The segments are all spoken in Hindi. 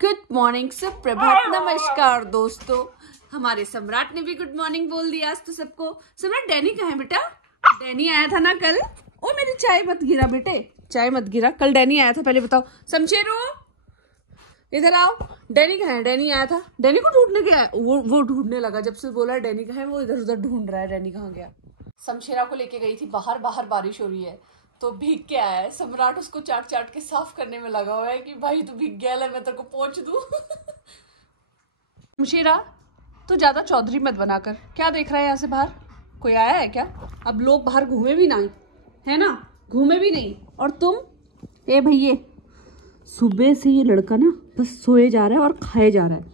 गुड मॉर्निंग सुप्रभात नमस्कार दोस्तों। हमारे सम्राट ने भी गुड मॉर्निंग बोल दिया आज तो सबको। सम्राट डैनी कहाँ है बेटा? डैनी आया था ना कल। ओ मेरी चाय मत गिरा बेटे, चाय मत गिरा। कल डैनी आया था, पहले बताओ। शमशेरो इधर आओ, डैनी कहाँ है? डैनी आया था, डैनी को ढूंढने गया। वो ढूंढने लगा, जब से बोला डैनी कहाँ है वो इधर उधर ढूंढ रहा है डैनी कहाँ गया। शमशेरा को लेके गई थी बाहर बारिश हो रही है तो भीग के आया है। सम्राट उसको चाट चाट के साफ करने में लगा हुआ है कि भाई तू भीग गया है, मैं तेरे को पोंछ दूं। शमशेरा तू ज्यादा चौधरी मत बनाकर। क्या देख रहा है यहाँ से बाहर? कोई आया है क्या? अब लोग बाहर घूमे भी नहीं है ना, घूमे भी नहीं। और तुम ए भैया, सुबह से ये लड़का ना बस सोए जा रहा है और खाए जा रहा है,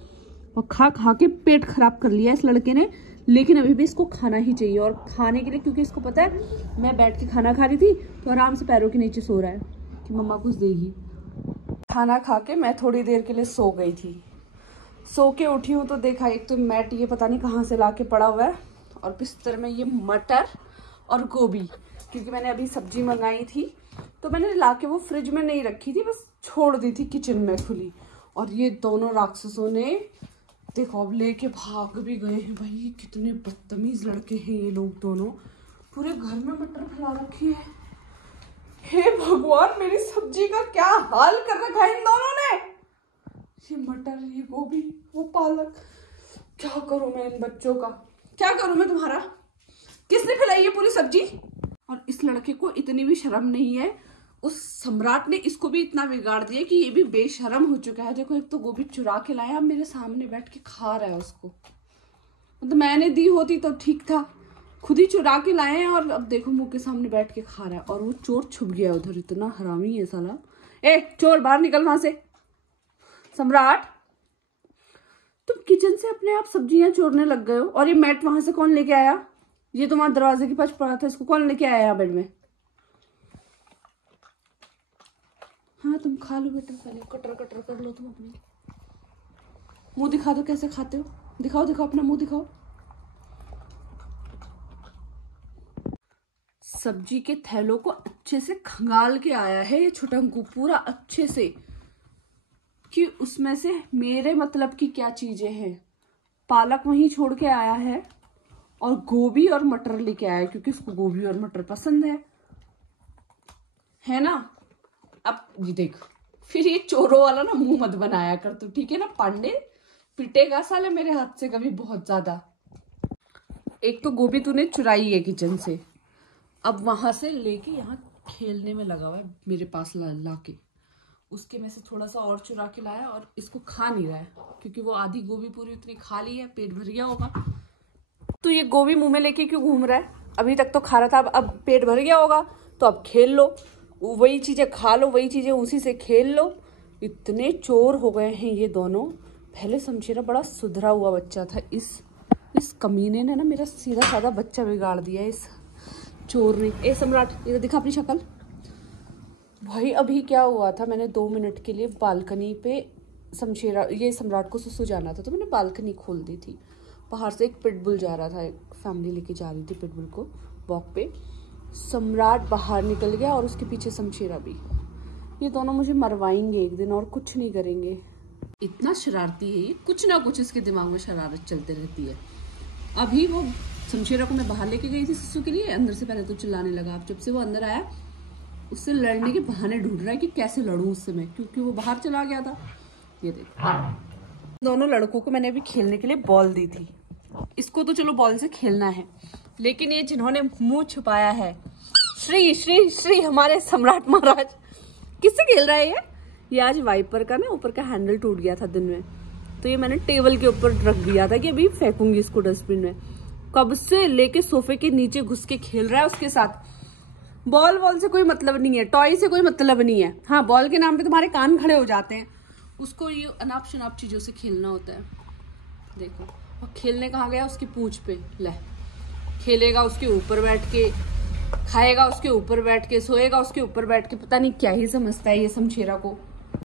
और खा खा के पेट खराब कर लिया इस लड़के ने। लेकिन अभी भी इसको खाना ही चाहिए, और खाने के लिए क्योंकि इसको पता है मैं बैठ के खाना खा रही थी तो आराम से पैरों के नीचे सो रहा है कि मम्मा कुछ देगी। खाना खा के मैं थोड़ी देर के लिए सो गई थी। सो के उठी हूँ तो देखा एक तो मैट ये पता नहीं कहाँ से ला के पड़ा हुआ है, और बिस्तर में ये मटर और गोभी, क्योंकि मैंने अभी सब्जी मंगाई थी तो मैंने ला के वो फ्रिज में नहीं रखी थी, बस छोड़ दी थी किचन में खुली। और ये दोनों राक्षसों ने देखो अब लेके भाग भी गए हैं। भाई कितने बदतमीज लड़के हैं ये लोग दोनों, पूरे घर में मटर फैला रखी है। हे भगवान, मेरी सब्जी का क्या हाल कर रखा है इन दोनों ने। ये मटर, ये गोभी, वो पालक, क्या करूं मैं इन बच्चों का, क्या करूं मैं तुम्हारा? किसने फैलाई है पूरी सब्जी? और इस लड़के को इतनी भी शर्म नहीं है, उस सम्राट ने इसको भी इतना बिगाड़ दिया कि ये भी बेशर्म हो चुका है। देखो एक तो गोभी चुरा के लाया, अब मेरे सामने बैठ के खा रहा है उसको। मतलब मैंने दी होती तो ठीक था, खुद ही चुरा के लाए हैं और अब देखो मुंह के सामने बैठ के खा रहा है। और वो चोर छुप गया उधर, इतना हरामी है साला। ए चोर बाहर निकल वहां से। सम्राट तुम किचन से अपने आप सब्जियां चोरने लग गए हो। और ये मैट वहां से कौन लेके आया? ये तुम्हारे दरवाजे के पास पड़ा था, इसको कौन लेके आया बेड में? हाँ तुम खा लो बेटा, पहले कटर कटर कर लो तुम अपनी। मुंह दिखा दो कैसे खाते हो, दिखाओ दिखाओ अपना मुंह दिखाओ। सब्जी के थैलों को अच्छे से खंगाल के आया है ये छुटंकू, पूरा अच्छे से, कि उसमें से मेरे मतलब की क्या चीजें हैं। पालक वहीं छोड़ के आया है और गोभी और मटर लेके आया है, क्योंकि उसको गोभी और मटर पसंद है ना। अब ये देख, फिर ये चोरों वाला ना मुंह मत बनाया कर तू, ठीक है ना पांडे? पिटेगा साले मेरे हाथ से कभी बहुत ज्यादा। एक तो गोभी तूने चुराई है किचन से, अब वहां से लेके यहाँ खेलने में लगा हुआ है मेरे पास ला के। उसके में से थोड़ा सा और चुरा के लाया और इसको खा नहीं रहा है, क्योंकि वो आधी गोभी पूरी उतनी खा ली है, पेट भर गया होगा। तो ये गोभी मुंह में लेके क्यों घूम रहा है? अभी तक तो खा रहा था, अब पेट भर गया होगा तो अब खेल लो, वही चीजें खा लो, वही चीजें उसी से खेल लो। इतने चोर हो गए हैं ये दोनों। पहले शमशेरा बड़ा सुधरा हुआ बच्चा था, इस कमीने ने ना मेरा सीधा साधा बच्चा बिगाड़ दिया इस चोर ने। ए सम्राट इधर दिखा अपनी शक्ल। भाई अभी क्या हुआ था, मैंने 2 मिनट के लिए बालकनी पे सम्राट को सुसु जाना था तो मैंने बालकनी खोल दी थी। बाहर से एक पिटबुल जा रहा था, एक फैमिली लेके जा रही थी पिटबुल को वॉक पे। सम्राट बाहर निकल गया और उसके पीछे शमशेरा भी। ये दोनों मुझे मरवाएंगे एक दिन और कुछ नहीं करेंगे। इतना शरारती है ये, कुछ ना कुछ इसके दिमाग में शरारत चलते रहती है। अभी वो शमशेरा को मैं बाहर लेके गई थी सुसु के लिए, अंदर से पहले तो चिल्लाने लगा। अब जब से वो अंदर आया उससे लड़ने के बहाने ढूंढ रहा है कि कैसे लड़ूं उससे मैं, क्योंकि वो बाहर चला गया था। ये देख, दोनों लड़कों को मैंने अभी खेलने के लिए बॉल दी थी। इसको तो चलो बॉल से खेलना है, लेकिन ये जिन्होंने मुंह छुपाया है, श्री श्री श्री हमारे सम्राट महाराज, किससे खेल रहा है ये आज वाइपर का ना ऊपर का हैंडल टूट गया था दिन में, तो ये मैंने टेबल के ऊपर रख दिया था कि अभी फेंकूंगी इसको डस्टबिन में। कब से लेके सोफे के नीचे घुस के खेल रहा है उसके साथ। बॉल से कोई मतलब नहीं है, टॉय से कोई मतलब नहीं है। हाँ बॉल के नाम पे तुम्हारे कान खड़े हो जाते हैं, उसको ये अनाप शनाप चीजों से खेलना होता है। देखो और खेलने कहाँ गया, उसकी पूंछ पे ले खेलेगा, उसके ऊपर बैठ के खाएगा, उसके ऊपर बैठ के सोएगा, उसके ऊपर बैठ के, पता नहीं क्या ही समझता है ये शमशेरा को।